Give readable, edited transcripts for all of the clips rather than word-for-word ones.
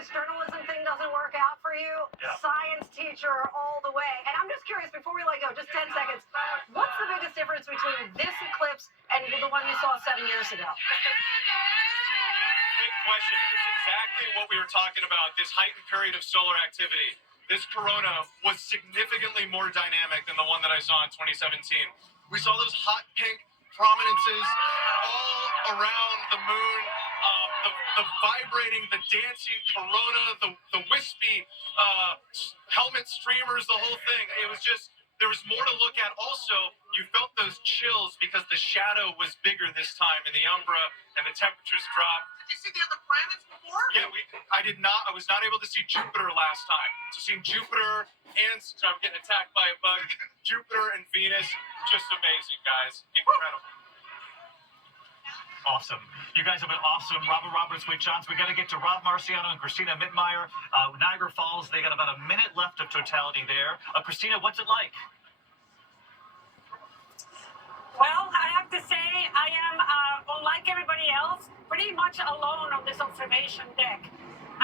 this journalism thing doesn't work out for you, science teacher all the way. And I'm just curious, before we let go, just 10 seconds, what's the biggest difference between this eclipse and the one you saw 7 years ago? Great question. It's exactly what we were talking about, this heightened period of solar activity. This corona was significantly more dynamic than the one that I saw in 2017. We saw those hot pink prominences all around the moon, the vibrating, the dancing corona, the wispy helmet streamers, the whole thing. It was just, there was more to look at. Also, you felt those chills because the shadow was bigger this time in the umbra and the temperatures dropped. Did you see the other planets before? Yeah, I was not able to see Jupiter last time. So seeing Jupiter and, so I'm getting attacked by a bug, Jupiter and Venus, just amazing, guys. Incredible. Awesome. You guys have been awesome. Robert Roberts, Wade Johns. We got to get to Rob Marciano and Christina Mittmeyer. Niagara Falls, they got about a minute left of totality there. Christina, what's it like? Well, I have to say I am, unlike everybody else, pretty much alone on this observation deck.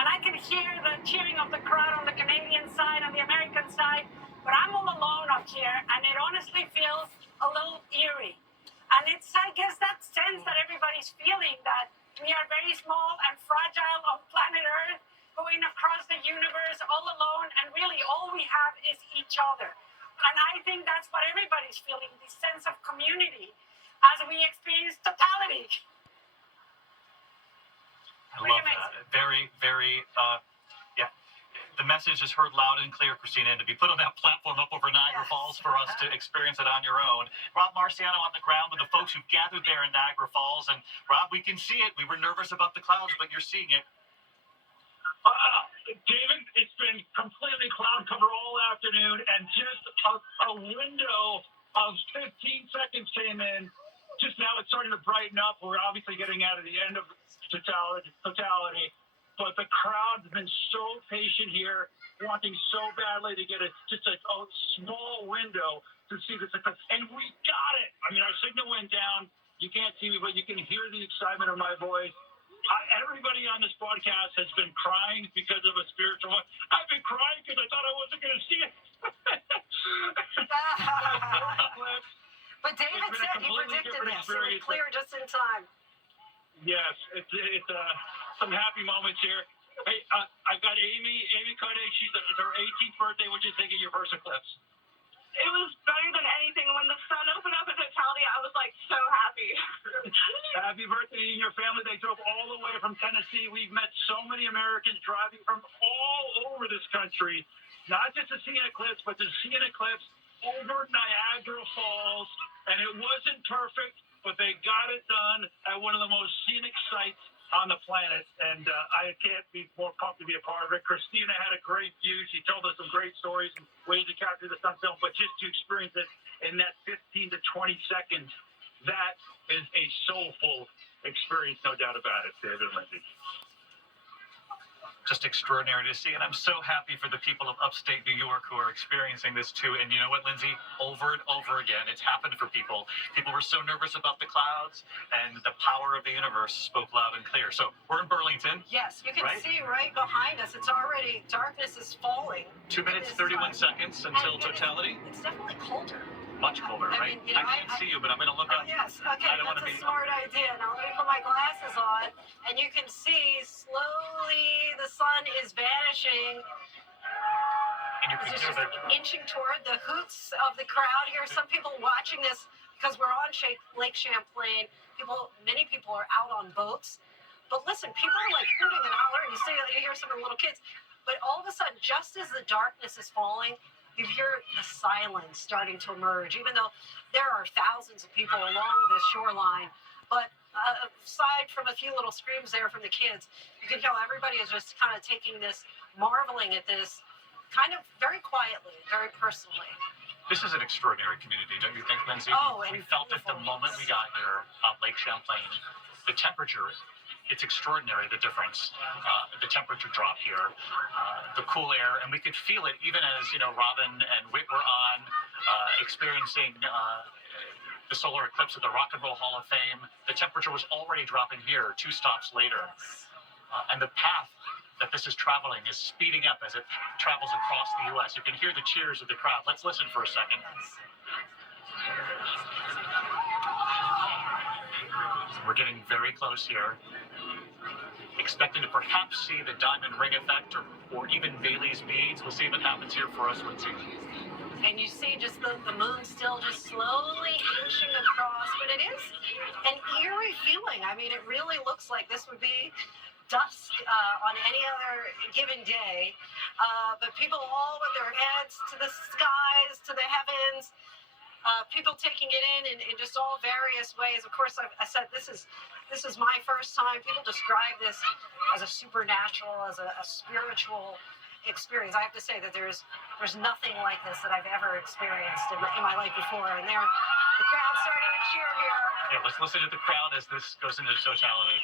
And I can hear the cheering of the crowd on the Canadian side, on the American side, but I'm all alone up here, and it honestly feels a little eerie. And it's, I guess, that sense that everybody's feeling, that we are very small and fragile on planet Earth, going across the universe all alone, and really all we have is each other. And I think that's what everybody's feeling, this sense of community as we experience totality. I love that. Very, very, yeah. The message is heard loud and clear, Christina, and to be put on that platform up over Niagara Falls for us to experience it on your own. Rob Marciano on the ground with the folks who've gathered there in Niagara Falls. And Rob, we can see it. We were nervous about the clouds, but you're seeing it. David, it's been completely cloud cover all afternoon, and just a window of 15 seconds came in. Just now it's starting to brighten up. We're obviously getting out of the end of totality, but the crowd's been so patient here, wanting so badly to get just a small window to see this. And we got it. I mean, our signal went down. You can't see me, but you can hear the excitement of my voice. Everybody on this broadcast has been crying because of a spiritual. I've been crying because I thought I wasn't going to see it. But David said he predicted this. It was clear just in time. Yes, it's some happy moments here. Hey, I've got Amy Cuddy. It's her 18th birthday. What did you think of your first eclipse? It was better than anything. When the sun opened up in totality, I was like so happy. Happy birthday to you and your family. They drove all the way from Tennessee. We've met so many Americans driving from all over this country, not just to see an eclipse, but to see an eclipse over Niagara Falls. And it wasn't perfect, but they got it done at one of the most scenic sites on the planet, and I can't be more pumped to be a part of it. Christina had a great view. She told us some great stories and ways to capture this on film, but just to experience it in that 15 to 20 seconds, that is a soulful experience, no doubt about it, David and Lindsay. Just extraordinary to see, and I'm so happy for the people of upstate New York who are experiencing this too. And you know what, Lindsay? Over and over again, it's happened for people. People were so nervous about the clouds, and the power of the universe spoke loud and clear. So we're in Burlington. Yes, you can see right behind us. It's already, darkness is falling. 2 minutes, 31 seconds until totality. It's definitely colder. Much colder, right? I mean, I can't see you, but I'm going to look up. Yes, okay, that's a smart idea. Now let me put my glasses on, and you can see slowly the sun is vanishing. And you can It's hear just inching toward the hoots of the crowd here. Some people watching this because we're on Lake Champlain. Many people are out on boats. But listen, people are like hooting and hollering. You hear some of the little kids. But all of a sudden, just as the darkness is falling, you hear the silence starting to emerge, even though there are thousands of people along this shoreline. But aside from a few little screams there from the kids, you can tell everybody is just kind of taking this, marveling at this, kind of very quietly, very personally. This is an extraordinary community, don't you think, Lindsay? Oh, we felt it the moment we got here on Lake Champlain. The temperature, it's extraordinary, the difference. The temperature drop here, the cool air, and we could feel it even as, Robin and Whit were on, experiencing the solar eclipse at the Rock and Roll Hall of Fame. The temperature was already dropping here 2 stops later. And the path that this is traveling is speeding up as it travels across the U.S. You can hear the cheers of the crowd. Let's listen for a second. We're getting very close here. Expecting to perhaps see the diamond ring effect or even Bailey's beads. We'll see if it happens here for us, Lindsay. And you see just the moon still just slowly inching across, but it is an eerie feeling. I mean, it really looks like this would be dusk on any other given day. But people all with their heads to the skies, to the heavens, people taking it in just all various ways. Of course, I said this is my first time. People describe this as a supernatural, as a spiritual experience. I have to say that there's nothing like this that I've ever experienced in my life before. And there, the crowd's starting to cheer here. Yeah, let's listen to the crowd as this goes into totality.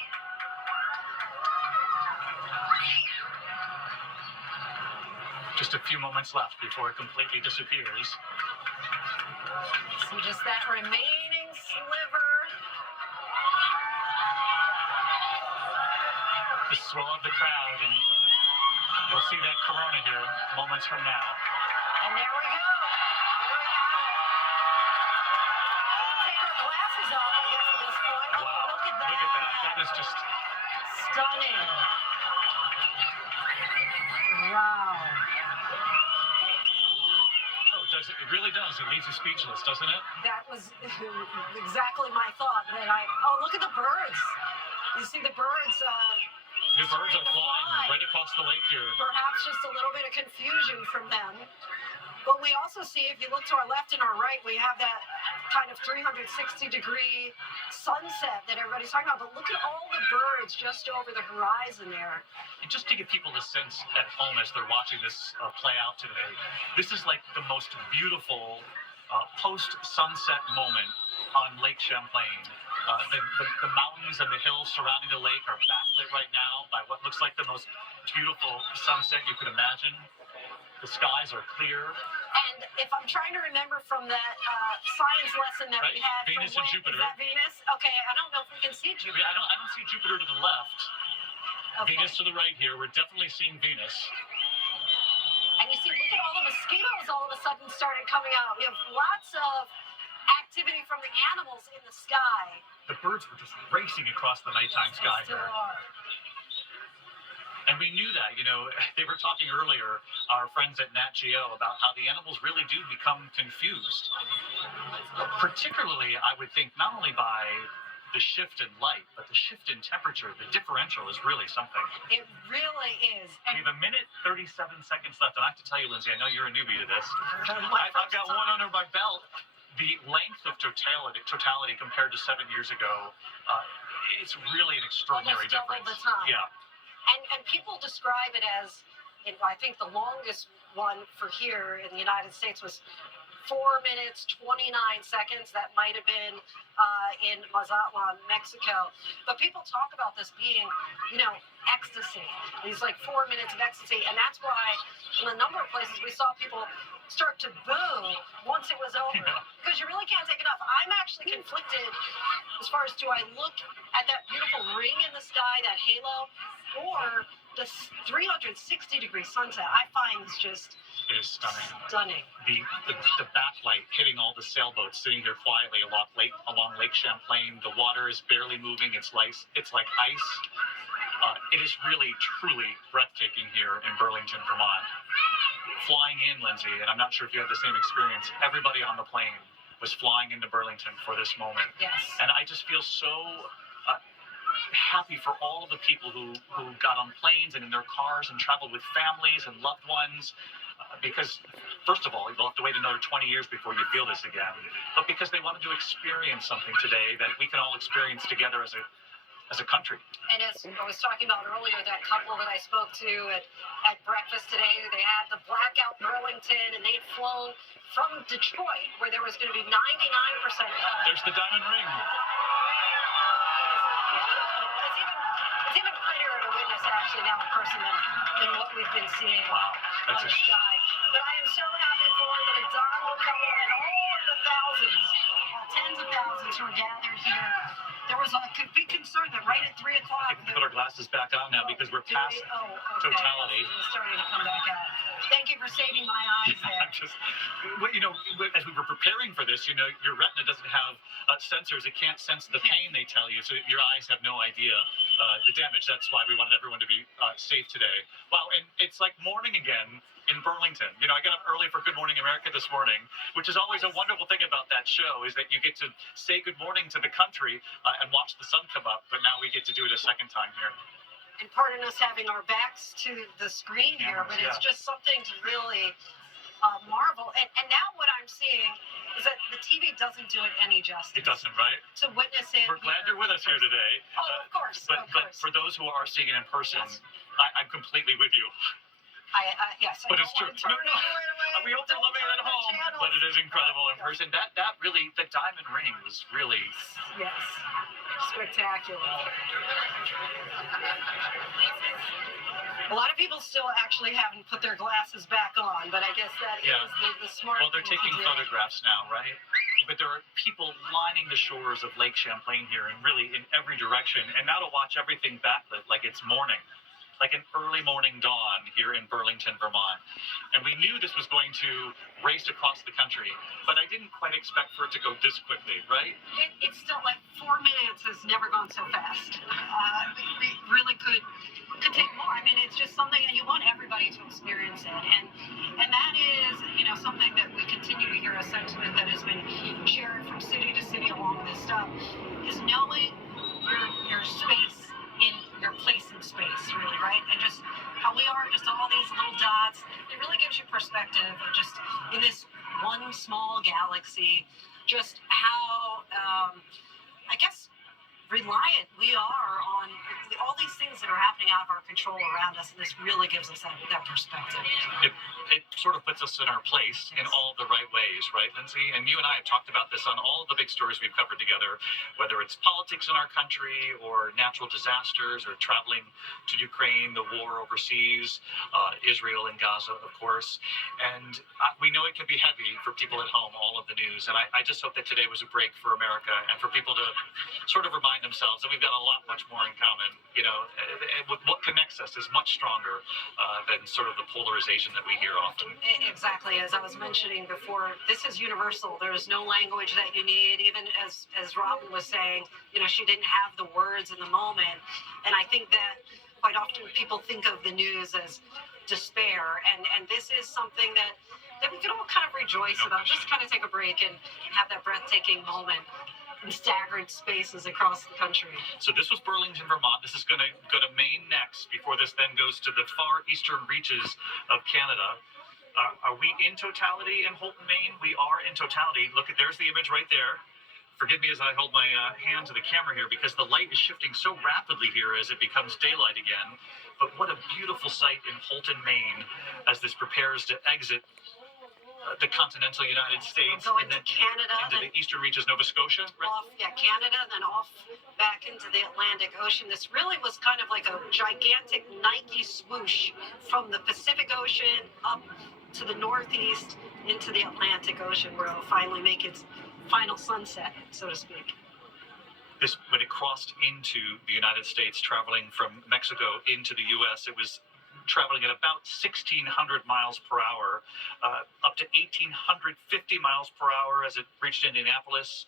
Just a few moments left before it completely disappears. So just that remaining sliver. The swell of the crowd, and you'll see that corona here moments from now. And there we go. There we have it. We can take our glasses off, I guess, at this point. Oh, Wow, look at that. look at that. That is just Stunning. Wow. it really does. It leaves you speechless, doesn't it? That was exactly my thought. Oh, look at the birds. You see the birds. The birds are flying right across the lake here. Perhaps just a little bit of confusion from them. But we also see, if you look to our left and our right, we have that kind of 360-degree sunset that everybody's talking about. But look at all the birds just over the horizon there. And just to give people a sense at home as they're watching this play out today, this is like the most beautiful post-sunset moment on Lake Champlain. The mountains and the hills surrounding the lake are backlit right now by what looks like the most beautiful sunset you could imagine. The skies are clear. And if I'm trying to remember from that science lesson that we had, Venus and Jupiter. Is that Venus? Okay, I don't know if we can see Jupiter. Yeah, I don't see Jupiter to the left. Okay. Venus to the right here. We're definitely seeing Venus. And you see, look at all the mosquitoes all of a sudden started coming out. We have lots of activity from the animals in the sky. The birds were just racing across the nighttime sky They still here. are. And we knew that, they were talking earlier, our friends at Nat Geo, about how the animals really do become confused. Particularly, I would think, not only by the shift in light, but the shift in temperature. The differential is really something. It really is. We have 1 minute, 37 seconds left. And I have to tell you, Lindsay, I know you're a newbie to this. I've got one under my belt. The length of totality compared to 7 years ago, it's really an extraordinary almost double difference. the time. Yeah. And people describe it as, I think the longest one for here in the United States was 4 minutes, 29 seconds. That might have been in Mazatlan, Mexico. But people talk about this being, ecstasy. These 4 minutes of ecstasy. And that's why in a number of places we saw people start to boo once it was over. Yeah. Because you really can't take enough. I'm actually conflicted as far as, do I look at that beautiful ring in the sky, that halo, or the 360-degree sunset? I find it's just It is stunning. stunning. The backlight hitting all the sailboats sitting there quietly along Lake Champlain. The water is barely moving. It's like ice. It is really, truly breathtaking here in Burlington, Vermont. Flying in, Lindsay, and I'm not sure if you had the same experience, everybody on the plane was flying into Burlington for this moment. Yes. And I just feel so happy for all of the people who got on planes and in their cars and traveled with families and loved ones. Because, first of all, you'll have to wait another 20 years before you feel this again. But because they wanted to experience something today that we can all experience together as a country. And as I was talking about earlier, that couple that I spoke to at breakfast today, they had the blackout Burlington, and they had flown from Detroit, where there was going to be 99% coverage. There's the diamond ring. It's even prettier to witness actually now in person than what we've been seeing Wow, on that's the sky. But I am so happy for the McDonald couple and all of the thousands, tens of thousands who are gathered here. there was a big concern that right at 3 o'clock. I think we put our glasses back on now because we're past okay. totality. It's starting to come back out. Thank you for saving my eyes there. I'm just, as we were preparing for this, your retina doesn't have sensors. It can't sense the pain they tell you, so your eyes have no idea the damage. That's why we wanted everyone to be safe today. Wow, and it's like morning again in Burlington. I got up early for Good Morning America this morning, which is always a wonderful thing about that show, is that you get to say good morning to the country and watch the sun come up, but now we get to do it a second time here. And pardon us having our backs to the screen here, but it's just something to really marvel. And now what I'm seeing is that the TV doesn't do it any justice. It doesn't, right? To witness it. We're glad you're with us here today. Oh, of course. But for those who are seeing it in person, I'm completely with you. Yes, but it's true. We hope they're loving it at home, but it is incredible in person. That really, the diamond ring was really spectacular. A lot of people still actually haven't put their glasses back on, but I guess that is the smart thing. Well, they're taking photographs now, right? But there are people lining the shores of Lake Champlain here, and really in every direction. And now to watch everything backlit like it's morning. Like an early morning dawn here in Burlington, Vermont. And we knew this was going to race across the country, but I didn't quite expect for it to go this quickly, right? It's still like 4 minutes has never gone so fast. We really could take more. I mean, it's just something that you want everybody to experience it. And that is, something that we continue to hear, a sentiment that has been shared from city to city along this stuff, is knowing your space in your place in space, really, right? And just how we are, just all these little dots. It really gives you perspective of just in this one small galaxy, just how, I guess, reliant we are on all these things that are happening out of our control around us, and this really gives us that perspective. It sort of puts us in our place in all the right ways, right, Lindsay? And you and I have talked about this on all the big stories we've covered together, whether it's politics in our country or natural disasters or traveling to Ukraine, the war overseas, Israel and Gaza, of course. And we know it can be heavy for people at home, all of the news. And I just hope that today was a break for America and for people to sort of remind themselves that we've got a lot much more in common. What connects us is much stronger than sort of the polarization that we hear often. Exactly, as I was mentioning before, this is universal. There is no language that you need. Even as Robin was saying, she didn't have the words in the moment. And I think that quite often people think of the news as despair, and this is something that we can all kind of rejoice about. Just kind of take a break and have that breathtaking moment in staggered spaces across the country. So this was Burlington, Vermont. This is going to go to Maine next before this then goes to the far eastern reaches of Canada. Are we in totality in Houlton, Maine? We are in totality. Look, there's the image right there. Forgive me as I hold my hand to the camera here because the light is shifting so rapidly here as it becomes daylight again. But what a beautiful sight in Houlton, Maine as this prepares to exit the continental United States and then Canada, into the eastern reaches, Nova Scotia. Right? Canada, then off back into the Atlantic Ocean. This really was kind of like a gigantic Nike swoosh from the Pacific Ocean up to the northeast into the Atlantic Ocean, where it'll finally make its final sunset, so to speak. When it crossed into the United States, traveling from Mexico into the U.S., it was traveling at about 1,600 miles per hour, up to 1,850 miles per hour as it reached Indianapolis,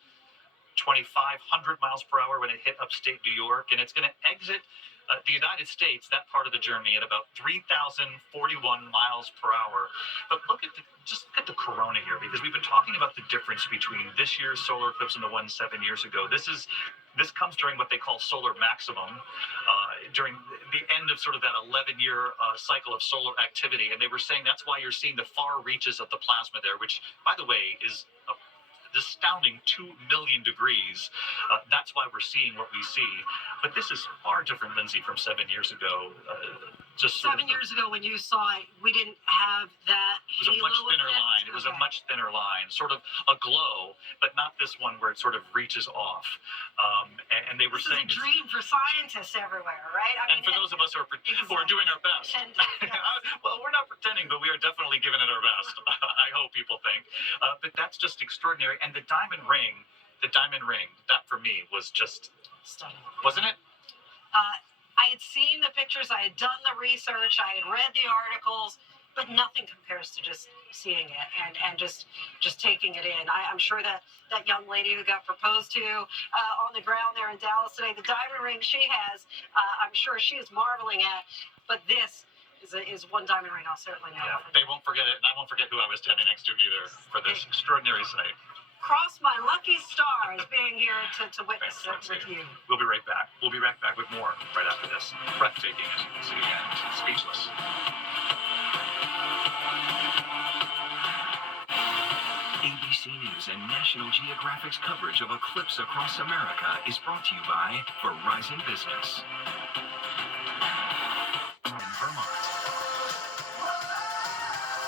2,500 miles per hour when it hit upstate New York, and it's going to exit the United States, that part of the journey, at about 3,041 miles per hour. But look at the corona here, because we've been talking about the difference between this year's solar eclipse and the one 7 years ago. This comes during what they call solar maximum, during the end of sort of that 11-year cycle of solar activity. And they were saying that's why you're seeing the far reaches of the plasma there, which, by the way, is astounding 2 million degrees. That's why we're seeing what we see. But this is far different, Lindsay, from 7 years ago. Just 7 years ago when you saw it, we didn't have that. It was a much thinner line. It was a much thinner line, sort of a glow, but not this one where it sort of reaches off. And they were saying this is a dream for scientists everywhere, right? And for those of us who are doing our best. Well, we're not pretending, but we are definitely giving it our best. I hope people think. But that's just extraordinary. And the diamond ring the diamond ring, that for me was just, Stunning. wasn't it? I had seen the pictures, I had done the research, I had read the articles, but nothing compares to just seeing it and just taking it in. I'm sure that young lady who got proposed to on the ground there in Dallas today, the diamond ring she has, I'm sure she is marveling at. But this is one diamond ring I'll certainly never forget. They won't forget it, and I won't forget who I was standing next to either for this extraordinary sight. Cross my lucky stars being here to witness it with you. We'll be right back. We'll be right back with more right after this. Breathtaking, as you can see again. Speechless. ABC News and National Geographic's coverage of Eclipse across America is brought to you by Verizon Business. In Vermont.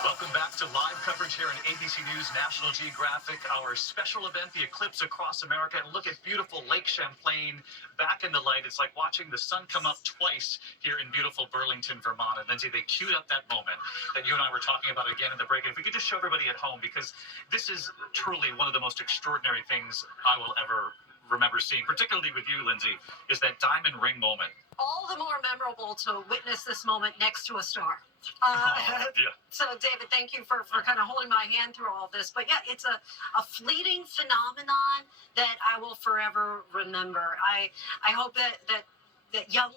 Welcome back to live coverage here on ABC News, National Geographic, our special event, the Eclipse across America. And look at beautiful Lake Champlain back in the light. It's like watching the sun come up twice here in beautiful Burlington, Vermont. And Lindsay, they queued up that moment that you and I were talking about again in the break. And if we could just show everybody at home, because this is truly one of the most extraordinary things I will ever remember seeing, particularly with you, Lindsay, is that diamond ring moment. All the more memorable to witness this moment next to a star. Yeah. So, David, thank you for kind of holding my hand through all of this. But yeah, it's a fleeting phenomenon that I will forever remember. I hope that young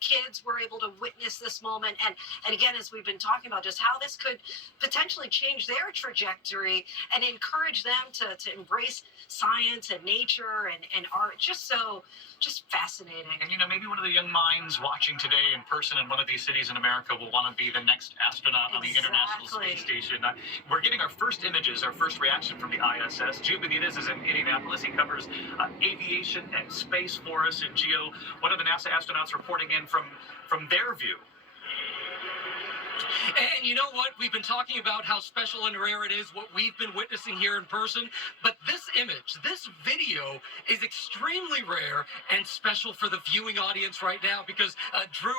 kids were able to witness this moment, and again, as we've been talking about, just how this could potentially change their trajectory and encourage them to embrace science and nature and art. Just fascinating. And maybe one of the young minds watching today in person in one of these cities in America will want to be the next astronaut on the International Space Station. We're getting our first images, our first reaction from the ISS. Gio Benitez is in Indianapolis. He covers aviation and space for us. And Gio, one of the NASA astronauts reporting in from their view. And you know what? We've been talking about how special and rare it is what we've been witnessing here in person. But this image, this video is extremely rare and special for the viewing audience right now, because Drew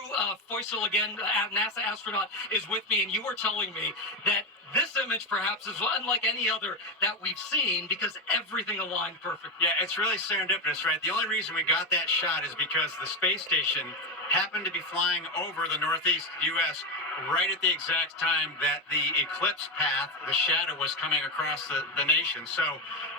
Feusel, again, NASA astronaut, is with me. And you were telling me that this image perhaps is unlike any other that we've seen because everything aligned perfectly. Yeah, it's really serendipitous, right? The only reason we got that shot is because the space station happened to be flying over the northeast U.S. right at the exact time that the eclipse path, the shadow, was coming across the nation. So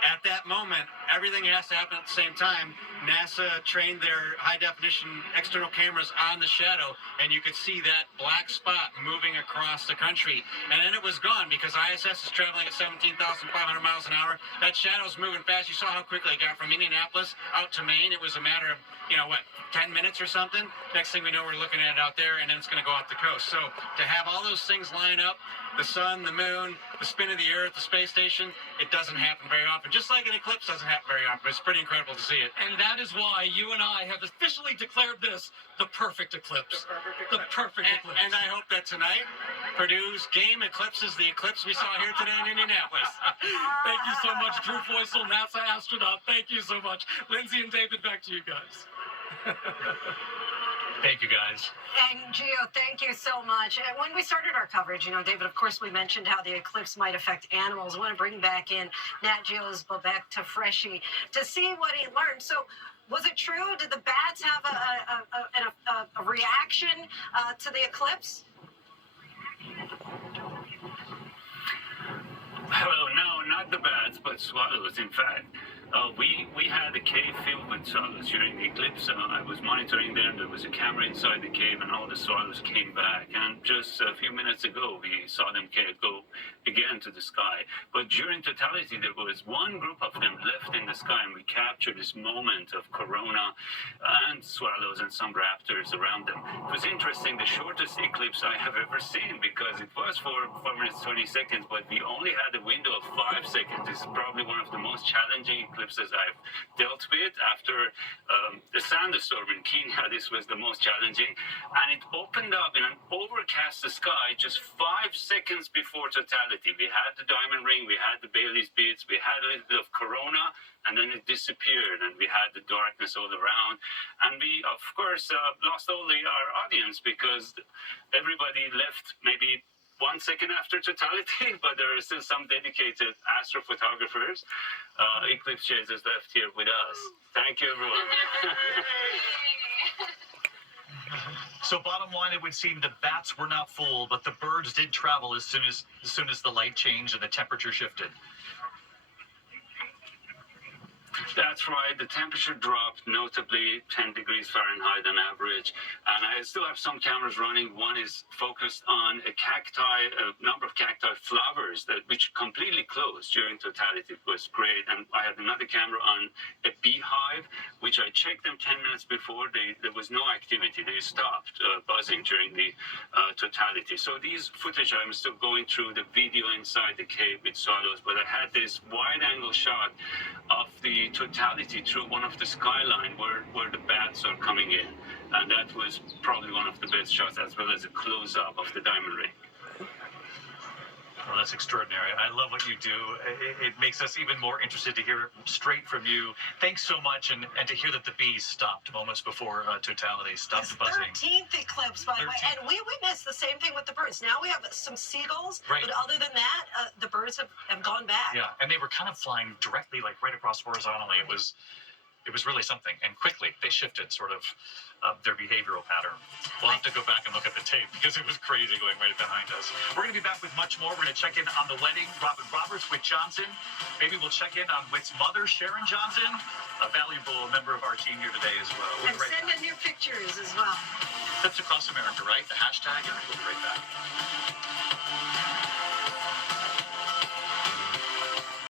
at that moment, everything has to happen at the same time. NASA trained their high-definition external cameras on the shadow, and you could see that black spot moving across the country. And then it was gone because ISS is traveling at 17,500 miles an hour. That shadow's moving fast. You saw how quickly it got from Indianapolis out to Maine. It was a matter of, 10 minutes or something. Next thing we know, we're looking at it out there, and then it's going to go off the coast. So to have all those things line up, the sun, the moon, the spin of the Earth, the space station, it doesn't happen very often. Just like an eclipse doesn't happen very often. It's pretty incredible to see it. And that is why you and I have officially declared this the perfect eclipse. The perfect eclipse. And I hope that tonight Purdue's game eclipses the eclipse we saw here today in Indianapolis. Thank you so much, Drew Feusel, NASA astronaut. Thank you so much. Lindsay and David, back to you guys. Thank you, guys. And Gio, thank you so much. When we started our coverage, David, of course, we mentioned how the eclipse might affect animals. I want to bring back in Nat Geo's Babek Tafreshi to see what he learned. So, was it true? Did the bats have a reaction to the eclipse? Well, no, not the bats, but swallows, in fact. We had a cave filled with swallows during the eclipse. I was monitoring them. There was a camera inside the cave, and all the swallows came back. And just a few minutes ago, we saw them go again to the sky. But during totality, there was one group of them left in the sky, and we captured this moment of corona and swallows and some raptors around them. It was interesting, the shortest eclipse I have ever seen, because it was for 4 minutes, 20 seconds, but we only had a window of 5 seconds. This is probably one of the most challenging eclipses I've dealt with. After the sandstorm in Kenya, this was the most challenging, and it opened up in an overcast sky just 5 seconds before totality. We had the diamond ring, we had the Bailey's beads, we had a little bit of corona, and then it disappeared, and we had the darkness all around, and we, of course, lost our audience, because everybody left maybe 1 second after totality, but there are still some dedicated astrophotographers. Eclipse chasers left here with us. Thank you, everyone. So bottom line, it would seem the bats were not full, but the birds did travel as soon as the light changed and the temperature shifted. That's right. The temperature dropped notably 10 degrees Fahrenheit on average. And I still have some cameras running. One is focused on a number of cacti flowers which completely closed during totality. It was great. And I had another camera on a beehive, which I checked them 10 minutes before. There was no activity. They stopped buzzing during the totality. So these footage, I'm still going through the video inside the cave with swallows, but I had this wide angle shot of the totality through one of the skyline where the bats are coming in, and that was probably one of the best shots, as well as a close-up of the diamond ring. Well, that's extraordinary. I love what you do. It makes us even more interested to hear it straight from you. Thanks so much, and to hear that the bees stopped moments before totality, stopped buzzing. 13th eclipse, by the way, and we missed the same thing with the birds. Now we have some seagulls, right. But other than that, the birds have gone back. Yeah, and they were kind of flying directly, like right across horizontally. It was really something, and quickly they shifted sort of their behavioral pattern. We'll have to go back and look at the tape because it was crazy going right behind us. We're going to be back with much more. We're going to check in on the wedding, Robin Roberts, Whit Johnson. Maybe we'll check in on Whit's mother, Sharon Johnson, a valuable member of our team here today as well. And send in your pictures as well. Eclipse Across America, right? The hashtag, and we'll be right back.